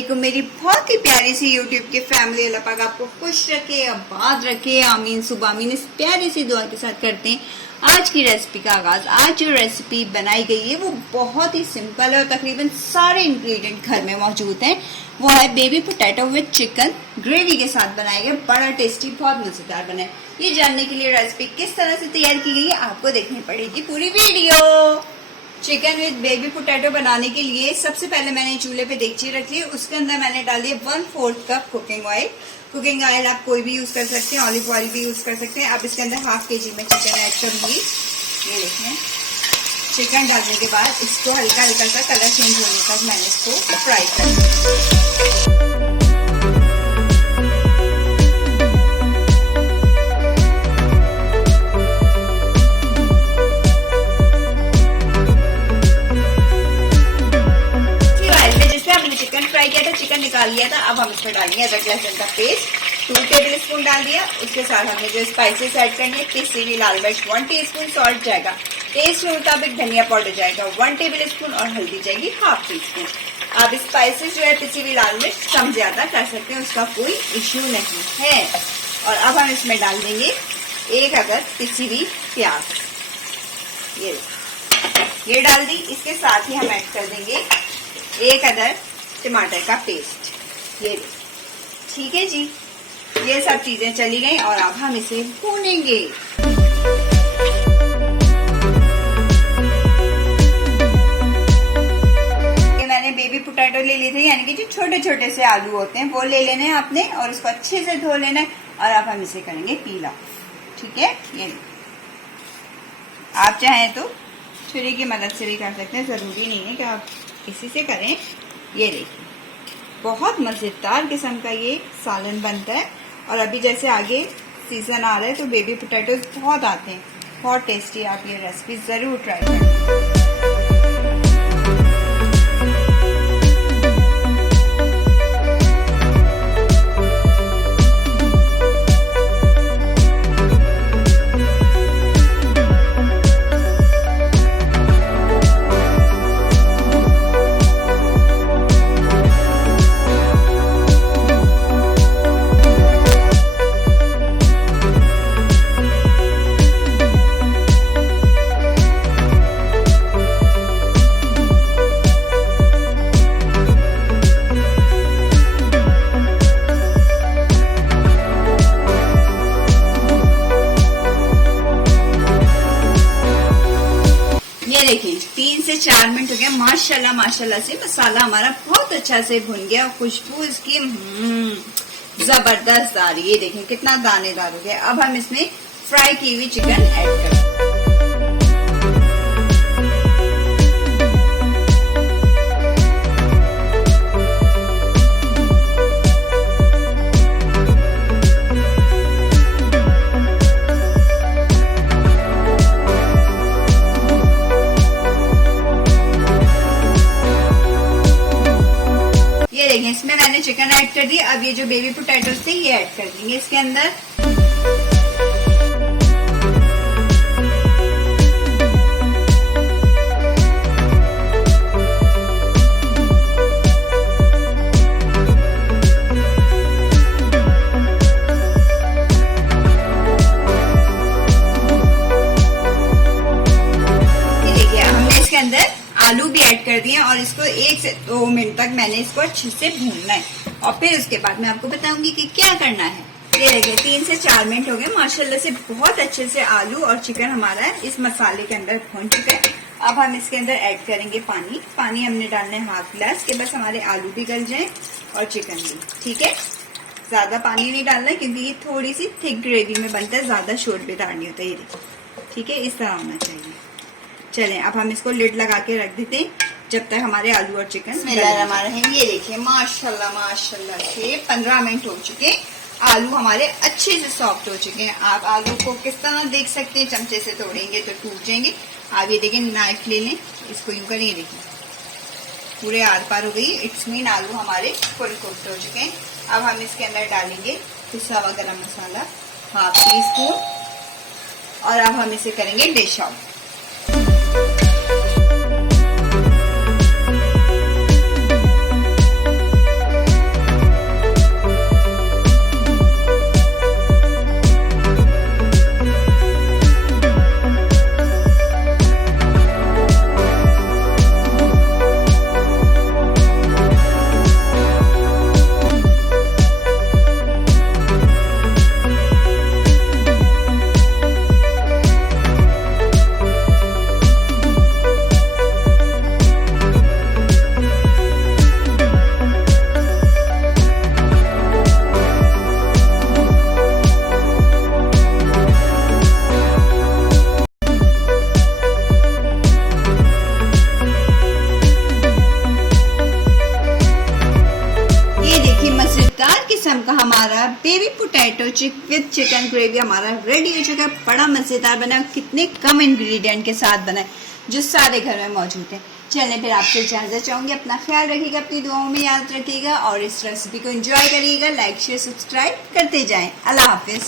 वालेकुम मेरी बहुत ही प्यारी सी यूट्यूब की फैमिली। अल्लाह पाक आपको खुश रखे, आबाद रखे, आमीन सुबह आमीन। इस प्यारी सी दुआ के साथ करते हैं आज की रेसिपी का आगाज। आज जो रेसिपी बनाई गई है वो बहुत ही सिंपल है और तकरीबन सारे इंग्रेडिएंट घर में मौजूद हैं। वो है baby potato with chicken gravy के साथ बनाया गया, बड़ा टेस्टी, बहुत मजेदार बना है। ये जानने के लिए रेसिपी किस तरह से तैयार की गई है आपको देखनी पड़ेगी पूरी video. Chicken with baby potato बनाने के लिए सबसे पहले मैंने चूल्हे पे देगची रख ली, उसके अंदर मैंने डाल दिया 1/4 cup cooking oil. Cooking oil आप कोई भी यूज कर सकते हैं, ऑलिव ऑयल भी यूज कर सकते हैं। अब इसके अंदर 1/2 kg में चिकन ऐड करूंगी। ये देखें, चिकन डालने के बाद इसको हल्का हल्का सा कलर चेंज होने तक मैंने इसको फ्राई कर लिया। फ्राई किया था, चिकन निकाल लिया था। अब हम इसमें डालेंगे अदरक लहसुन का पेस्ट 2 टेबल स्पून डाल दिया। उसके साथ हमने जो स्पाइसेस ऐड करनी है, पिसी हुई लाल मिर्च 1 टीस्पून, सॉल्ट जाएगा टेस्ट के मुताबिक, धनिया पाउडर जाएगा 1 टेबल स्पून और हल्दी जाएगी 1/2 टीस्पून। आप स्पाइसेस जो है पिसी हुई लाल मिर्च कम ज्यादा कर सकते हैं, उसका कोई इश्यू नहीं है। और अब हम इसमें डाल देंगे 1 अदद पिसी हुई प्याज, ये डाल दी। इसके साथ ही हम ऐड कर देंगे 1 अदद टमाटर का पेस्ट, ये ठीक है जी। ये सब चीजें चली गई और अब हम इसे भूनेंगे। मैंने बेबी पोटैटो ले लिए थे, यानी कि जो छोटे छोटे से आलू होते हैं वो ले लेने हैं आपने और उसको अच्छे से धो लेना है। और अब हम इसे करेंगे पील ऑफ, ठीक है। ये आप चाहें तो छुरी की मदद से भी कर सकते हैं, जरूरी नहीं है कि आप इसी से करें। ये देखिए, बहुत मजेदार किस्म का ये सालन बनता है। और अभी जैसे आगे सीजन आ रहा है तो बेबी पोटैटोज बहुत आते हैं, बहुत टेस्टी। आप ये रेसिपी जरूर ट्राई करें। देखिए 3 से 4 मिनट हो गया, माशाल्लाह माशाल्लाह से मसाला हमारा बहुत अच्छा से भुन गया और खुशबू इसकी जबरदस्त आ रही है। देखें कितना दानेदार हो गया। अब हम इसमें फ्राई की हुई चिकन ऐड करें। इसमें मैंने चिकन ऐड कर दिया। अब ये जो बेबी पोटैटोज थे ये ऐड कर देंगे इसके अंदर। ये देखिए, हमने इसके अंदर आलू भी ऐड कर दिए और इसको 1 से 2 मिनट तक मैंने इसको अच्छे से भूनना है। और फिर उसके बाद मैं आपको बताऊंगी कि क्या करना है। ये देखिए 3 से 4 मिनट हो गए, माशाल्लाह से बहुत अच्छे से आलू और चिकन हमारा इस मसाले के अंदर भून चुका है। अब हम इसके अंदर ऐड करेंगे पानी। पानी हमने डालना है 1/2 गिलास के, बस हमारे आलू भी गल जाए और चिकन भी, ठीक है। ज्यादा पानी नहीं डालना क्योंकि ये थोड़ी सी थिक ग्रेवी में बनता है, ज्यादा शोरबेदार नहीं होता। ये देखिए, ठीक है, इस तरह होना चाहिए। चलें अब हम इसको लिड लगा के रख देते हैं जब तक हमारे आलू और चिकन हमारे हैं। ये देखिए माशाल्लाह माशाल्लाह से 15 मिनट हो चुके, आलू हमारे अच्छे से सॉफ्ट हो चुके हैं। आप आलू को किस तरह देख सकते हैं, चमचे से तोड़ेंगे तो टूट जाएंगे। आप ये देखें, नाइफ ले लें, इसको यूं करें, देखिए पूरे आर पार हो गई। इट्स मीन आलू हमारे फुल कुक्ड हो चुके हैं। अब हम इसके अंदर डालेंगे पिसा हुआ गरम मसाला 1/2 टीस्पून और अब हम इसे करेंगे डिश आउट। किस्म का हमारा baby potato with chicken gravy हमारा रेडी हो चुका है। बड़ा मजेदार बना है, कितने कम इंग्रेडिएंट के साथ बना है जो सारे घर में मौजूद है। चलें फिर आपसे इजाजत चाहूंगी, अपना ख्याल रखिएगा, अपनी दुआओं में याद रखिएगा और इस रेसिपी को एंजॉय करिएगा। लाइक शेयर सब्सक्राइब करते जाएं। अल्लाह हाफिज।